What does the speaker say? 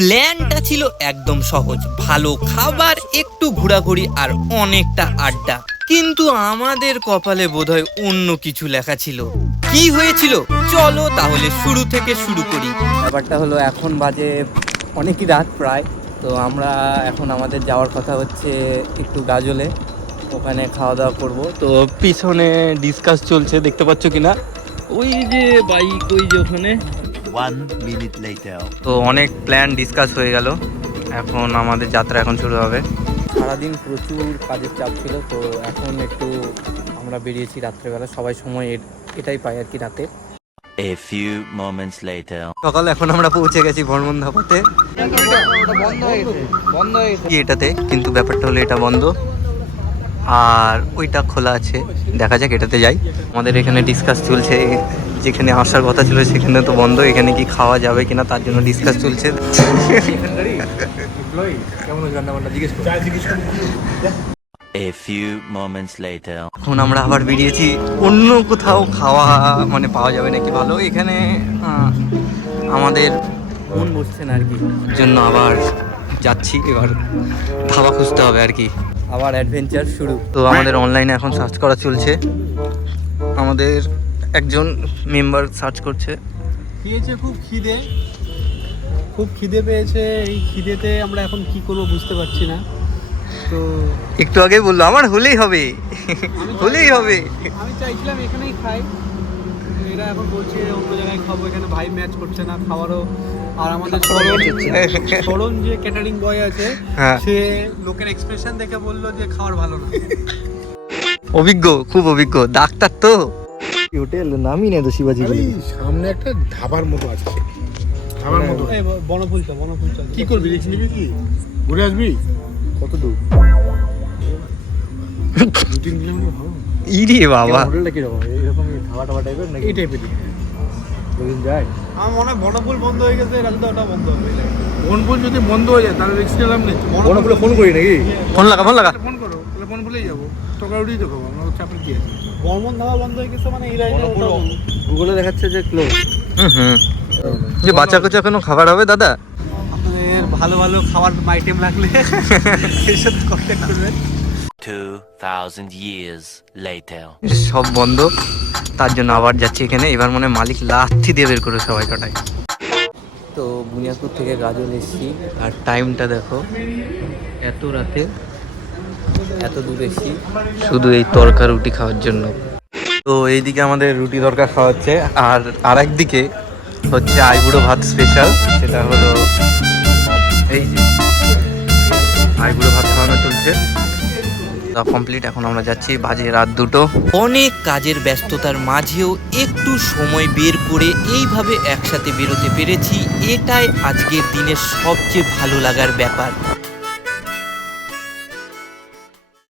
প্ল্যানটা ছিল একদম সহজ, ভালো খাবার, একটু ঘোরাঘুরি আর অনেকটা আড্ডা। কিন্তু আমাদের কপালে বোধহয় অন্য কিছু লেখা ছিল। কি হয়েছিল চলো তাহলে শুরু থেকে শুরু করি। ব্যাপারটা হলো এখন বাজে অনেকই রাত প্রায়, তো আমরা এখন আমাদের যাওয়ার কথা হচ্ছে একটু গাজলে, ওখানে খাওয়া দাওয়া করব। তো পিছনে ডিসকাস চলছে, দেখতে পাচ্ছ কিনা, ওই যে বাইক, ওই যে ওখানে। 1 minute later. তো অনেক প্ল্যান ডিসকাস হয়ে গেল, এখন আমাদের যাত্রা এখন শুরু হবে। সারাদিন প্রচুর কাজের চাপ ছিল, তো এখন একটু আমরা বেরিয়েছি রাত্রেবেলা, সবাই সময় এটাই পাই আর কি রাতে। A few moments later. সকাল এখন আমরা পৌঁছে গেছি ভ্রমণ ধাপাতে। এটাতে কিন্তু ব্যাপারটা হলো এটা বন্ধ আর ওইটা খোলা আছে, দেখা যাক এটাতে যাই। আমাদের এখানে ডিসকাস চলছে, যেখানে আসার কথা ছিল সেখানে তো বন্ধ, এখানে কি খাওয়া যাবে কিনা তার জন্য ডিসকাস চলছে। A few moments later. এখন আমরা আবার বেরিয়েছি, অন্য কোথাও খাওয়া মানে পাওয়া যাবে নাকি ভালো, এখানে আমাদের মন বসছে না আর কি, জন্য আবার যাচ্ছি। এবার ধাবা খুঁজতে হবে আর কি, আবার অ্যাডভেঞ্চার শুরু। তো আমাদের অনলাইনে এখন সার্চ করা চলছে, আমাদের একজন মেম্বার সার্চ করছে। পেয়েছে খুব খিদে পেয়েছে। এই খিদেতে আমরা এখন কি করব বুঝতে পারছি না। তো একটু আগে বললো আমার হলেই হবে, হলেই হবে। আমি চাইছিলাম এখানেই খাই, এরা এখন বলছে অন্য জায়গায় খাবো, এখানে ভাই ম্যাচ করছে না খাওয়ারও। আর আমাদের সরণ যে ক্যাটারিং বয় আছে, হ্যাঁ। সে লোকের এক্সপ্রেশন দেখে বললো যে খাওয়ার ভালো না। অভিজ্ঞ, খুব অভিজ্ঞ ডাক্তার তো। হোটেল নামই নেই তো শিবাজি বলে। সামনে একটা ধাবার মতো আছে, ধাবার মতো। এই বনফুলটা কি করবি, রিক্স নিবি কি, ঘুরে আসবি? কত দূর? 2-3 কিলোমিটার হবে। ইরে বাবা, হোটেলটা কিরকম, এরকম ধাবা টাবা টাইপের নাকি? এই টাইপেরই দুদিন যায়। আমার মনে হয় বনফুল বন্ধ হয়ে গেছে, রাজু ওটা বন্ধ হবে। বনফুল যদি বন্ধ হয়ে যায় তাহলে রিক্স নিলাম না। বনফুলে ফোন করি নাকি? ফোন লাগা, ফোন লাগা। ফোন করো, তাহলে বনফুলেই যাবো। টোকাউড়ি তো খাবো আমরা, চাপের কি আছে? বর্মন ধাবা বন্ধ হয়ে গেছে মানে এই লাইনে গুগলে দেখাচ্ছে যে ক্লোজ। যে বাচ্চা কোচা কোনো খাবার হবে দাদা? আপনাদের ভালো ভালো খাবার আইটেম লাগলে এর সাথে কন্ট্যাক্ট করবেন। 2000 years later. সব বন্ধ, তার জন্য আবার যাচ্ছি এখানে। এবার মনে হয় মালিক লাথি দিয়ে বের করে সবাই কাটায়। তো বুনিয়াদপুর থেকে গাজল এসেছি, আর টাইমটা দেখো, এত রাতে এত দূর এসেছি শুধু এই তরকা রুটি খাওয়ার জন্য। তো এইদিকে আমাদের রুটি তরকা খাওয়া হচ্ছে, আর আরেকদিকে হচ্ছে আইবুড়ো ভাত স্পেশাল, সেটা হলো এই যে আইবুড়ো ভাত খাওয়ানো চলছে। কমপ্লিট, এখন আমরা যাচ্ছি, বাজে রাত 2টো। অনেক কাজের ব্যস্ততার মাঝেও একটু সময় বের করে এইভাবে একসাথে বেরোতে পেরেছি, এটাই আজকের দিনের সবচেয়ে ভালো লাগার ব্যাপার।